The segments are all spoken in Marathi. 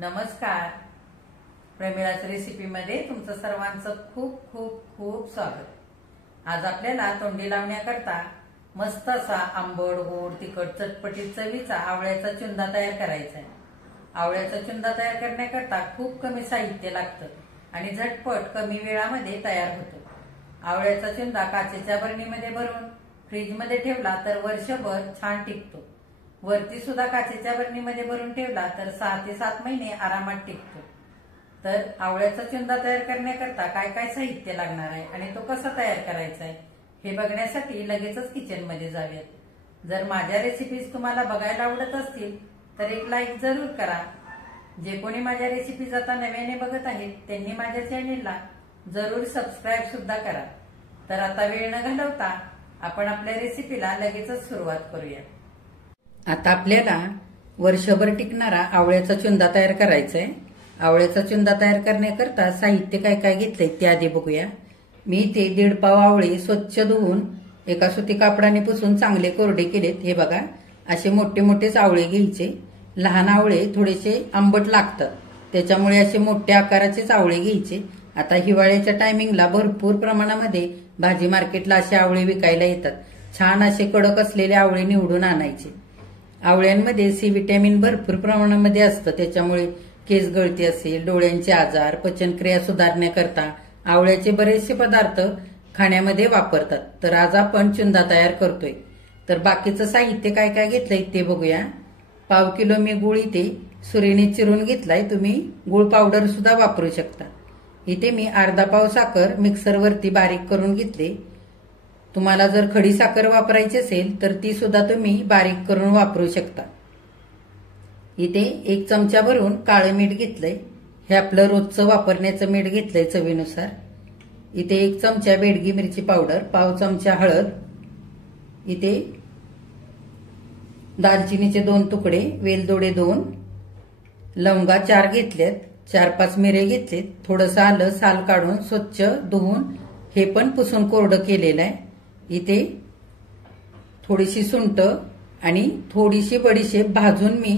नमस्कार. प्रेमिळाच रेसिपीमध्ये तुमचं सर्वांचं खूप खूप खूप स्वागत. आज आपल्याला तोंडी लावण्याकरता मस्त असा आंबट गोड तिखट चटपटीत चवीचा आवळ्याचा चुंदा तयार करायचा आहे. आवळ्याचा चुंदा तयार करण्याकरता खूप कमी साहित्य लागतं आणि झटपट कमी वेळामध्ये तयार होतो. आवळ्याचा चुंदा काचेच्या बरणीमध्ये भरून फ्रीजमध्ये ठेवला तर वर्षभर छान टिकतो. वरती सुद्धा काचेच्या बरणीमध्ये भरून ठेवला तर 6 ते 7 महिने आरामात टिकतो. तर आवळ्याचा चुंदा तयार करण्याकरता काय काय साहित्य लागणार आहे आणि तो कसा तयार करायचा आहे हे बघण्यासाठी लगेचच किचन मध्ये जाऊयात. जर माझ्या रेसिपीज तुम्हाला बघायला आवडत असतील तर एक लाईक जरूर करा. जे कोणी माझ्या रेसिपीज आता नव्याने बघत आहेत त्यांनी माझ्या चॅनेलला जरूर सबस्क्राईब सुद्धा करा. तर आता वेळ न घालवता आपण आपल्या रेसिपीला लगेचच सुरुवात करूया. आता आपल्याला वर्षभर टिकणारा आवळ्याचा चुंदा तयार करायचा आहे. आवळ्याचा चुंदा तयार करण्याकरता साहित्य काय काय घेतलंय ते आधी बघूया. मी ते 1.5 पाव आवळे स्वच्छ धुवून एका सुती कापडाने पुसून चांगले कोरडे केलेत. हे बघा, असे मोठे मोठेच आवळे घ्यायचे. लहान आवळे थोडेसे आंबट लागतात त्याच्यामुळे असे मोठ्या आकाराचेच आवळे घ्यायचे. आता हिवाळ्याच्या टायमिंगला भरपूर प्रमाणामध्ये भाजी मार्केटला असे आवळे विकायला येतात. छान असे कडक असलेले आवळे निवडून आणायचे. आवळ्यांमध्ये सी विटॅमिन भरपूर प्रमाणामध्ये असतं त्याच्यामुळे केस गळती असेल, डोळ्यांचे आजार, पचनक्रिया सुधारण्याकरता आवळ्याचे बरेचसे पदार्थ खाण्यामध्ये वापरतात. तर आज आपण चुंदा तयार करतोय. तर बाकीचं साहित्य काय काय घेतलंय ते बघूया. पाव किलो मी गुळ इथे सुरीने चिरून घेतलाय. तुम्ही गुळ पावडर सुद्धा वापरू शकता. इथे मी अर्धा पाव साखर मिक्सरवरती बारीक करून घेतले. तुम्हाला जर खडी साखर वापरायची असेल तर ती सुद्धा तुम्ही बारीक करून वापरू शकता. इथे 1 चमचा भरून काळं मीठ घेतलंय. हे आपलं रोजचं वापरण्याचं मीठ घेतलंय चवीनुसार. इथे 1 चमचा बेडगी मिरची पावडर, पाव चमचा हळद, इथे दालचिनीचे 2 तुकडे, वेलदोडे 2, लवंगा 4 घेतल्यात, 4-5 मिरे घेतलेत, थोडंसं आलं साल काढून स्वच्छ धुवून हे पण पुसून कोरडं केलेलं आहे. इथे थोडीशी सुंठ आणि थोडीशी बडीशेप भाजून मी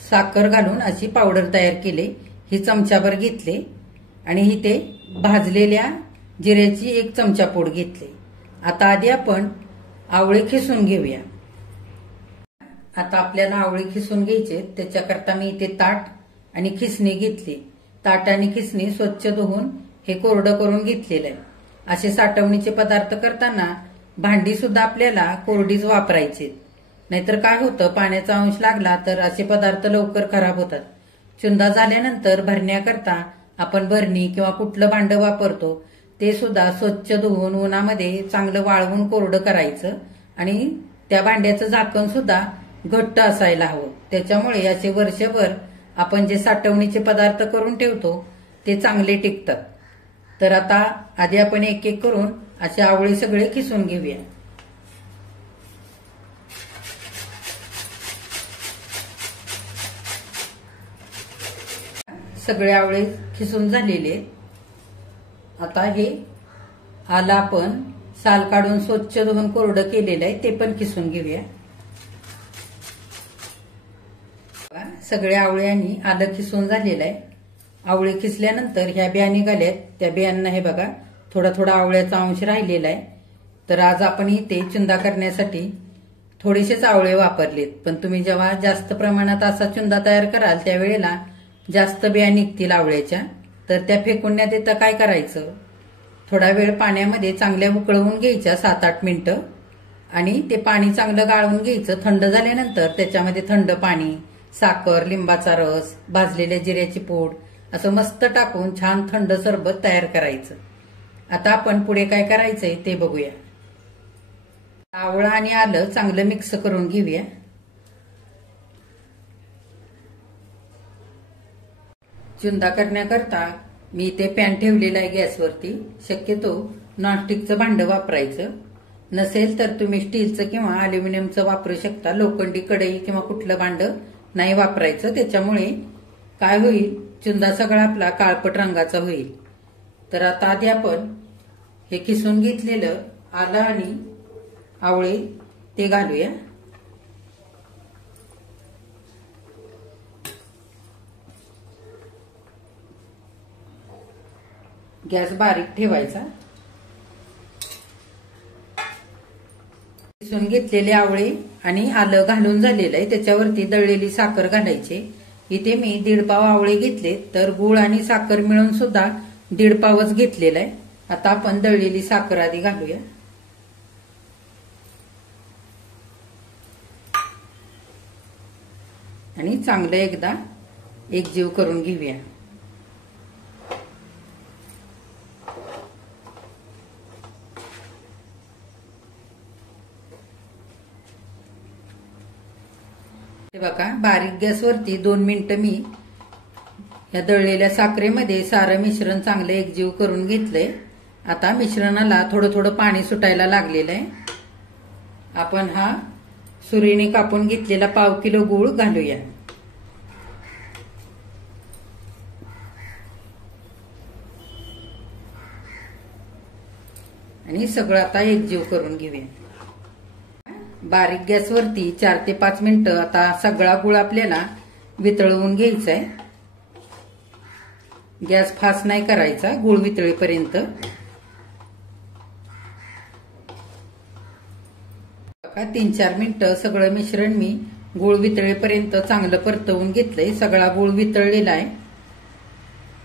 साखर घालून अशी पावडर तयार केली. ही चमचाभर घेतले आणि इथे भाजलेल्या जिऱ्याची 1 चमचा पूड घेतली. आता आधी आपण आवळे खिसून घेऊया. आता आपल्याला आवळे खिसून घ्यायचे. त्याच्याकरता मी इथे ताट आणि खिसणी घेतली. ताट आणि खिसणी स्वच्छ धुवून हे कोरडं करून घेतलेलं आहे. असे साठवणीचे पदार्थ करताना भांडी सुद्धा आपल्याला कोरडीच वापरायची. नाहीतर काय होतं, पाण्याचा अंश लागला तर असे पदार्थ लवकर खराब होतात. चुंदा झाल्यानंतर भरण्याकरता आपण भरणी किंवा कुठलं भांडं वापरतो ते सुद्धा स्वच्छ धुवून उन्हामध्ये चांगलं वाळवून कोरडं करायचं आणि त्या भांड्याचं झाकण सुद्धा घट्ट असायला हवं. त्याच्यामुळे असे वर्षभर आपण जे साठवणीचे पदार्थ करून ठेवतो ते चांगले टिकतात. तर आता आधी आपण एक एक करून असे आवळे सगळे खिसून घेऊया. सगळे आवळे खिसून झालेले. आता हे आलं आपण साल काढून स्वच्छ धुवून कोरडं केलेलं आहे ते पण खिसून घेऊया. सगळे आवळे आणि आलं खिसून झालेलं आहे. आवळे खिसल्यानंतर ह्या बिया निघाल्यात. त्या बियांना हे बघा थोडा थोडा आवळ्याचा अंश राहिलेला आहे. तर आज आपण इथे चुंदा करण्यासाठी थोडेसेच आवळे वापरलेत. पण तुम्ही जेव्हा जास्त प्रमाणात असा चुंदा तयार कराल त्यावेळेला जास्त बिया निघतील आवळ्याच्या. तर त्या फेकून न देता काय करायचं, थोडा वेळ पाण्यामध्ये चांगल्या उकळवून घ्यायच्या 7-8 मिनिटं आणि ते पाणी चांगलं गाळून घ्यायचं. थंड झाल्यानंतर त्याच्यामध्ये थंड पाणी, साखर, लिंबाचा रस, भाजलेल्या जिऱ्याची पूड असं मस्त टाकून छान थंड सरबत तयार करायचं. आता आपण पुढे काय करायचंय ते बघूया. आवळा आणि आलं चांगलं मिक्स करून घेऊया. चुंदा करण्याकरता मी इथे पॅन ठेवलेला आहे गॅसवरती. शक्यतो नॉनस्टिकचं भांडं वापरायचं. नसेल तर तुम्ही स्टीलचं किंवा अल्युमिनियमचं वापरू शकता. लोखंडी कढई किंवा कुठलं भांडं नाही वापरायचं. त्याच्यामुळे काय होईल, चुंदा सगळा आपला काळपट रंगाचा होईल. तर आता आधी आपण हे खिसून घेतलेलं आलं आणि आवळे ते घालूया. गॅस बारीक ठेवायचा. किसून घेतलेले आवळे आणि आलं घालून झालेलं आहे. त्याच्यावरती दळलेली साखर घालायची. इथे मी 1.5 पाव आवळे घेतले, तर गूळ आणि साखर मिळून सुद्धा 1.5 पावच घेतलेला आहे. आता आपण दळलेली साखर आधी घालूया. आणि चांगलं एकदा एकजीव करून घेऊया. हे बघा, बारीक गॅसवरती 2 मिनिटं मी या दळलेल्या साखरेमध्ये सारं मिश्रण चांगलं एकजीव करून घेतलंय. आता मिश्रणाला थोडं थोडं पाणी सुटायला लागलेलं आहे. आपण हा सुरीने कापून घेतलेला 1/2 किलो गूळ घालूया. आणि सगळं आता एकजीव करून घेऊया. बारीक गॅसवरती 4 ते 5 मिनिटं आता सगळा गूळ आपल्याला वितळवून घ्यायचा आहे. गॅस फास्ट नाही करायचा गूळ वितळेपर्यंत. 3-4 मिनिटं सगळं मिश्रण मी गूळ वितळेपर्यंत चांगलं परतवून घेतलंय. सगळा गूळ वितळलेला आहे.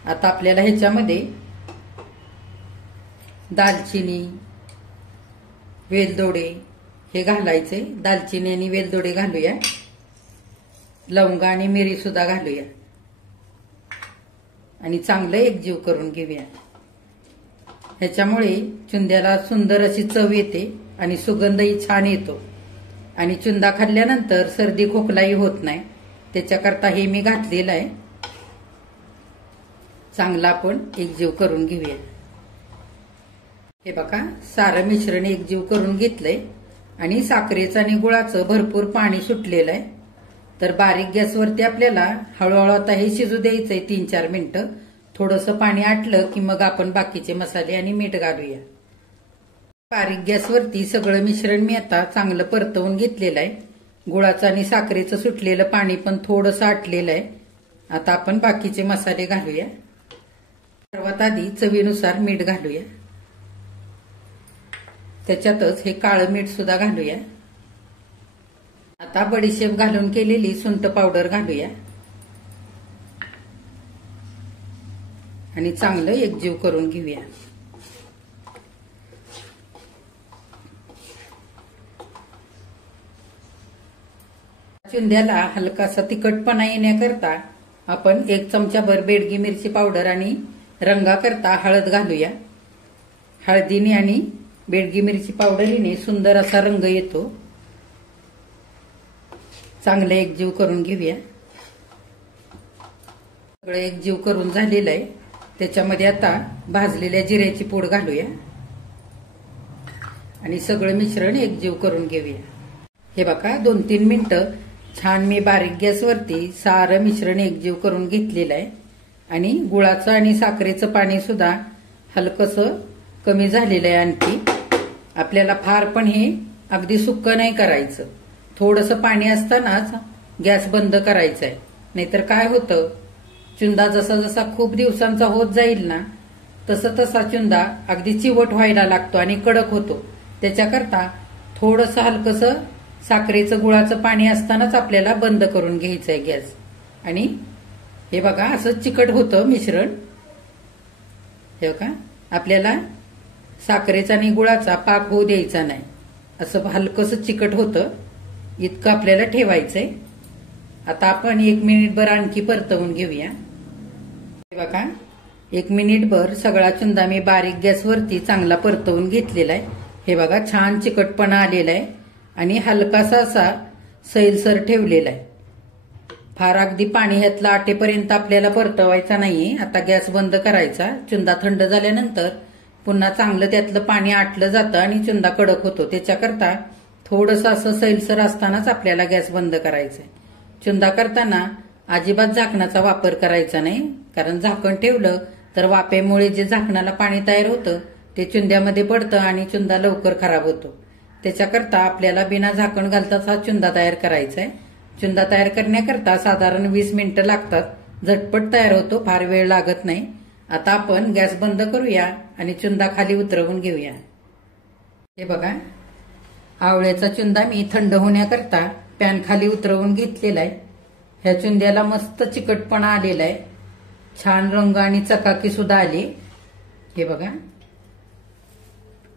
आता आपल्याला ह्याच्यामध्ये दालचिनी, वेलदोडे हे घालायचे. दालचिनी आणि वेलदोडे घालूया. लवंगा आणि मिरी सुद्धा घालूया. आणि चांगलं एकजीव करून घेऊया. ह्याच्यामुळे चुंद्याला सुंदर अशी चव येते आणि सुगंधही छान येतो. आणि चुंदा खाल्ल्यानंतर सर्दी खोकलाही होत नाही. त्याच्याकरता हे मी घातलेलं आहे. चांगला आपण एकजीव करून घेऊया. हे बघा, सारं मिश्रण एकजीव करून घेतलंय आणि साखरेचं आणि गुळाचं भरपूर पाणी सुटलेलं आहे. तर बारीक गॅसवरती आपल्याला हळूहळू आता हे शिजू द्यायचंय 3-4 मिनिटं. थोडंसं पाणी आटलं की मग आपण बाकीचे मसाले आणि मीठ घालूया. बारीक गॅसवरती सगळं मिश्रण मी आता चांगलं परतवून घेतलेलं आहे. गुळाचं आणि साखरेचं सुटलेलं पाणी पण थोडंसं आटलेलं आहे. आता आपण बाकीचे मसाले घालूया. सर्वात आधी चवीनुसार मीठ घालूया. त्याच्यातच हे काळं मीठ सुद्धा घालूया. आता बडीशेप घालून केलेली सुंठ पावडर घालूया. आणि चांगलं एकजीव करून घेऊया. चुंद्याला हलकासा तिखटपणा येण्याकरता आपण 1 चमचाभर बेडगी मिरची पावडर आणि रंगाकरता हळद घालूया. हळदीने आणि बेडगी मिरची पावडरीने सुंदर असा रंग येतो. चांगलं एकजीव करून घेऊया. सगळं एकजीव करून झालेलं आहे. त्याच्यामध्ये आता भाजलेल्या जिऱ्याची पूड घालूया. आणि सगळं मिश्रण एकजीव करून घेऊया. हे बघा, 2-3 मिनिटं छान मी बारीक गॅसवरती सारं मिश्रण एकजीव करून घेतलेलं आहे. आणि गुळाचं आणि साखरेचं पाणी सुद्धा हलकसं कमी झालेलं आहे. आणखी आपल्याला फार पण हे अगदी सुक्क नाही करायचं. थोडंसं पाणी असतानाच गॅस बंद करायचा आहे. नाहीतर काय होतं, चुंदा जसा जसा खूप दिवसांचा होत जाईल ना, तसं तसा चुंदा अगदी चिवट व्हायला लागतो आणि कडक होतो. त्याच्याकरता थोडंसं हलकसं साखरेचं गुळाचं पाणी असतानाच आपल्याला बंद करून घ्यायचंय गॅस. आणि हे बघा, असं चिकट होतं मिश्रण. हे बघा, आपल्याला साखरेचा आणि गुळाचा पाक होऊ द्यायचा नाही. असं हलकसं चिकट होतं इतकं आपल्याला ठेवायचंय. आता आपण 1 मिनिटभर आणखी परतवून घेऊया. हे बघा, 1 मिनिटभर सगळा चुंदा मी बारीक गॅसवरती चांगला परतवून घेतलेला आहे. हे बघा, छान चिकटपणा आलेला आहे आणि हलकासा असा सैलसर ठेवलेला आहे. फार अगदी पाणी ह्यातलं आटेपर्यंत आपल्याला परतवायचा नाहीये. आता गॅस बंद करायचा. चुंदा थंड झाल्यानंतर पुन्हा चांगलं त्यातलं पाणी आटलं जातं आणि चुंदा कडक होतो. त्याच्याकरता थोडंसं असं सैलसर असतानाच आपल्याला गॅस बंद करायचा आहे. चुंदा करताना अजिबात झाकणाचा वापर करायचा नाही. कारण झाकण ठेवलं तर वाफेमुळे जे झाकणाला पाणी तयार होतं ते चुंद्यामध्ये पडतं आणि चुंदा लवकर खराब होतो. त्याच्याकरता आपल्याला बिना झाकण घालताच हा चुंदा तयार करायचा आहे. चुंदा तयार करण्याकरता साधारण 20 मिनिटं लागतात. झटपट तयार होतो, फार वेळ लागत नाही. आता आपण गॅस बंद करूया आणि चुंदा खाली उतरवून घेऊया। हे बघा, आवळ्याचा चुंदा मी थंड होण्याकरता पॅन खाली उतरवून घेतलेला आहे। ह्या चुंद्याला मस्त चिकटपणा आलेला आहे, छान रंग आणि चकाकी सुद्धा आली। हे बघा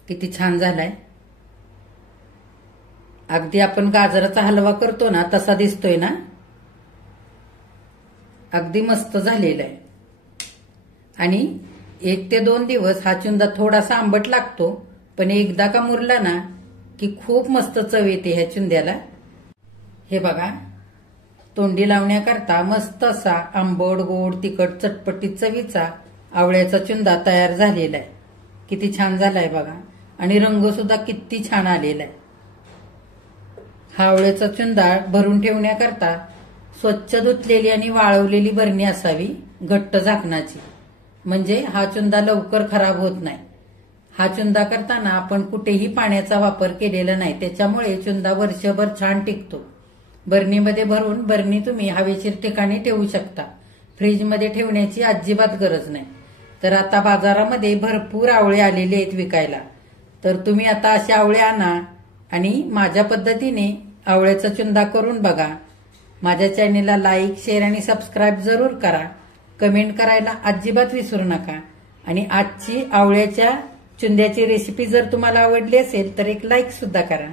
किती छान झालाय, अगदी आपण गाजराचा हलवा करतो ना तसा दिसतोय ना, अगदी मस्त झालेला आहे। आणि 1 ते 2 दिवस हा चुंदा थोडासा आंबट लागतो, पण एकदा का मुरला ना की खूप मस्त चव येते ह्या चुंद्याला। हे बघा, तोंडी लावण्याकरता मस्त असा आंबट गोड तिखट चटपटीत चवीचा आवळ्याचा चुंदा तयार झालेला आहे। किती छान झालाय बघा, आणि रंग सुद्धा किती छान आलेला आहे। हा आवळ्याचा चुंदा भरून ठेवण्याकरता स्वच्छ धुतलेली आणि वाळवलेली बरणी असावी, घट्ट झाकणाची, म्हणजे हा चुंदा लवकर खराब होत नाही। हा चुंदा करताना आपण कुठेही पाण्याचा वापर केलेला नाही, त्याच्यामुळे चुंदा वर्षभर छान टिकतो। बरणीमध्ये भरून बरणी तुम्ही हवेशीर ठिकाणी ठेवू शकता, फ्रीजमध्ये ठेवण्याची अजिबात गरज नाही। तर आता बाजारामध्ये भरपूर आवळे आलेले आहेत विकायला, तर तुम्ही आता असे आवळे आणा आणि माझ्या पद्धतीने आवळ्याचा चुंदा करून बघा। माझ्या चॅनेलला लाईक, शेअर आणि सबस्क्राईब जरूर करा, कमेंट करायला अजिबात विसरू नका। आणि आजची आवळ्याच्या चुंद्याची रेसिपी जर तुम्हाला आवडली असेल तर एक लाईक सुद्धा करा।